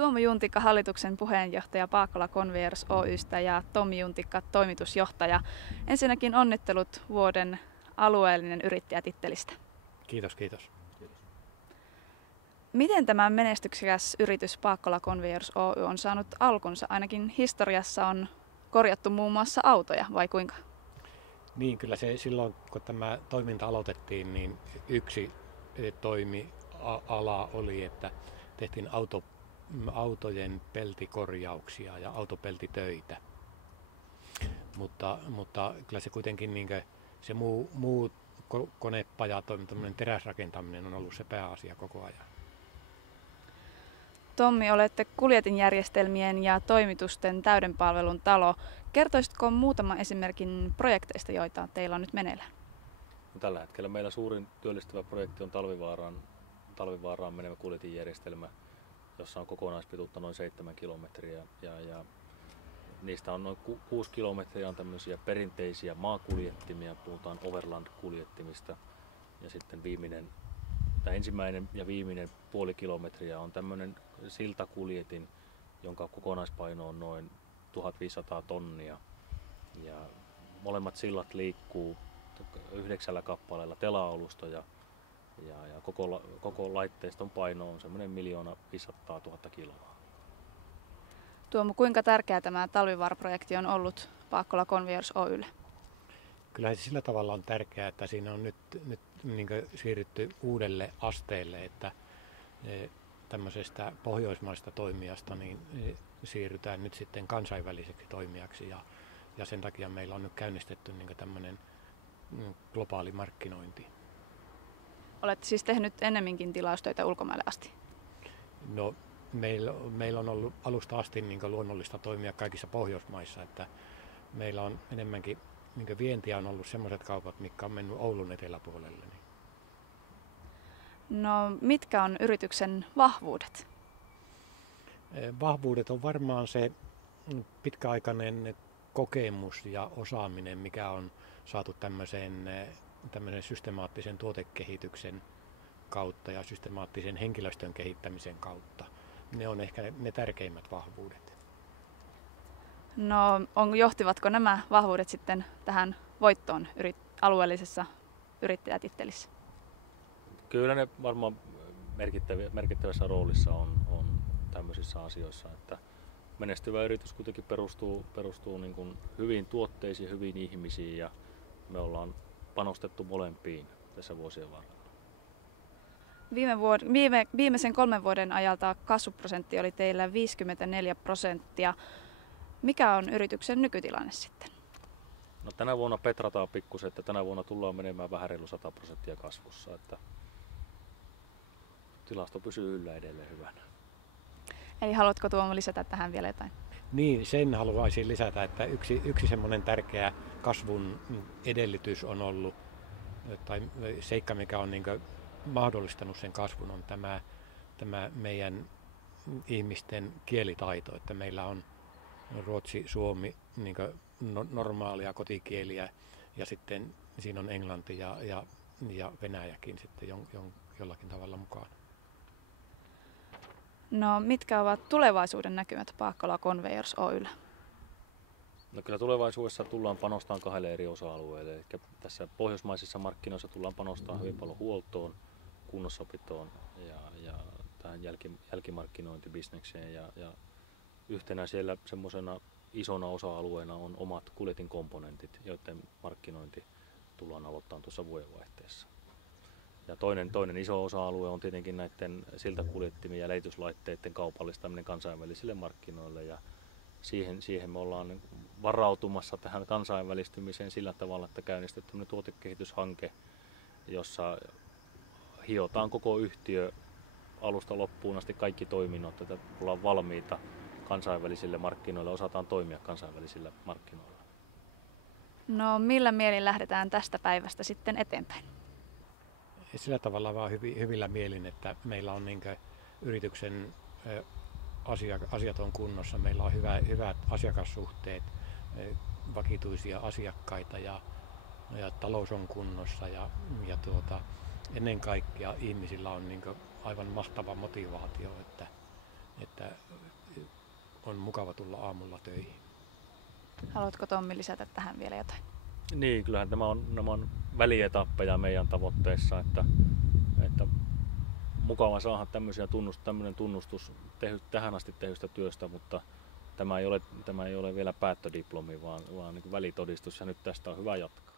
Tuomo Juntikka, hallituksen puheenjohtaja Paakkola Conveyors Oy:stä ja Tommi Juntikka, toimitusjohtaja. Ensinnäkin onnittelut vuoden alueellinen yrittäjätittelistä. Kiitos, kiitos. Miten tämä menestyksekäs yritys Paakkola Conveyors Oy on saanut alkunsa? Ainakin historiassa on korjattu muun muassa autoja, vai kuinka? Niin, kyllä se silloin, kun tämä toiminta aloitettiin, niin yksi toimiala oli, että tehtiin autojen peltikorjauksia ja autopeltitöitä. Mutta kyllä se kuitenkin se muu konepaja, teräsrakentaminen on ollut se pääasia koko ajan. Tommi, olette kuljetinjärjestelmien ja toimitusten täyden palvelun talo. Kertoisitko muutaman esimerkin projekteista, joita teillä on nyt meneillään? No, tällä hetkellä meillä suurin työllistävä projekti on Talvivaaraan menevä kuljetinjärjestelmä, jossa on kokonaispituutta noin 7 kilometriä. Ja niistä on noin 6 kilometriä on tämmöisiä perinteisiä maakuljettimia, puhutaan overland-kuljettimista. Ja sitten ensimmäinen ja viimeinen puoli kilometriä on tämmöinen siltakuljetin, jonka kokonaispaino on noin 1500 tonnia. Ja molemmat sillat liikkuu 9 kappaleella tela-alustoja ja koko laitteiston paino on semmoinen 1 500 000 kiloa. Tuomo, kuinka tärkeä tämä Talvivaara-projekti on ollut Paakkola Conveyors Oy:lle? Kyllähän se sillä tavalla on tärkeää, että siinä on nyt siirrytty uudelle asteelle, että tämmöisestä pohjoismaista toimijasta niin siirrytään nyt sitten kansainväliseksi toimijaksi ja sen takia meillä on nyt käynnistetty tämmöinen globaali markkinointi. Olette siis tehnyt ennemminkin tilaustöitä ulkomaille asti? No, meillä on ollut alusta asti luonnollista toimia kaikissa Pohjoismaissa, että meillä on enemmänkin vientiä on ollut sellaiset kaupat, mitkä on mennyt Oulun eteläpuolelle. No, mitkä on yrityksen vahvuudet? Vahvuudet on varmaan se pitkäaikainen kokemus ja osaaminen, mikä on saatu tämmöisen systemaattisen tuotekehityksen kautta ja systemaattisen henkilöstön kehittämisen kautta. Ne on ehkä ne tärkeimmät vahvuudet. No, johtivatko nämä vahvuudet sitten tähän voittoon alueellisessa yrittäjätittelissä? Kyllä ne varmaan merkittävässä roolissa on tämmöisissä asioissa, että menestyvä yritys kuitenkin perustuu niin kuin hyviin tuotteisiin, hyviin ihmisiin ja me ollaan panostettu molempiin tässä vuosien varrella. Viimeisen 3 vuoden ajalta kasvuprosentti oli teillä 54%. Mikä on yrityksen nykytilanne sitten? No, tänä vuonna petrataan pikkusen, että tänä vuonna tullaan menemään vähän reilu 100% kasvussa, että tilasto pysyy yllä edelleen hyvänä. Eli haluatko Tuomo lisätä tähän vielä jotain? Niin, sen haluaisin lisätä, että yksi semmoinen tärkeä kasvun edellytys on ollut, tai seikka mikä on mahdollistanut sen kasvun, on tämä meidän ihmisten kielitaito, että meillä on ruotsi, suomi, normaalia kotikieliä ja sitten siinä on englanti ja venäjäkin sitten jollakin tavalla mukaan. No, mitkä ovat tulevaisuuden näkymät Paakkola Conveyors Oy:llä? No, kyllä tulevaisuudessa tullaan panostamaan 2 eri osa-alueelle. Eli tässä pohjoismaisissa markkinoissa tullaan panostamaan hyvin paljon huoltoon, kunnossapitoon ja tähän jälkimarkkinointibisnekseen ja yhtenä siellä semmoisena isona osa-alueena on omat kuljetinkomponentit, joiden markkinointi tullaan aloittamaan tuossa vuodenvaihteessa. Ja toinen iso osa-alue on tietenkin näiden siltakuljettimien ja läjityslaitteiden kaupallistaminen kansainvälisille markkinoille. Ja siihen me ollaan varautumassa tähän kansainvälistymiseen sillä tavalla, että käynnistetty tuotekehityshanke, jossa hiotaan koko yhtiö alusta loppuun asti kaikki toiminnot, että ollaan valmiita kansainvälisille markkinoille, osataan toimia kansainvälisillä markkinoilla. No, millä mielin lähdetään tästä päivästä sitten eteenpäin? Sillä tavalla vaan hyvillä mielin, että meillä on yrityksen asiat on kunnossa, meillä on hyvät asiakassuhteet, vakituisia asiakkaita ja talous on kunnossa ja ennen kaikkea ihmisillä on aivan mahtava motivaatio, että on mukava tulla aamulla töihin. Haluatko Tommi lisätä tähän vielä jotain? Niin, kyllähän nämä on välietappeja meidän tavoitteissa, että mukava saada tämmöinen tunnustus tähän asti tehdystä työstä, mutta tämä ei ole vielä päättödiplomi, vaan niin kuin välitodistus ja nyt tästä on hyvä jatkaa.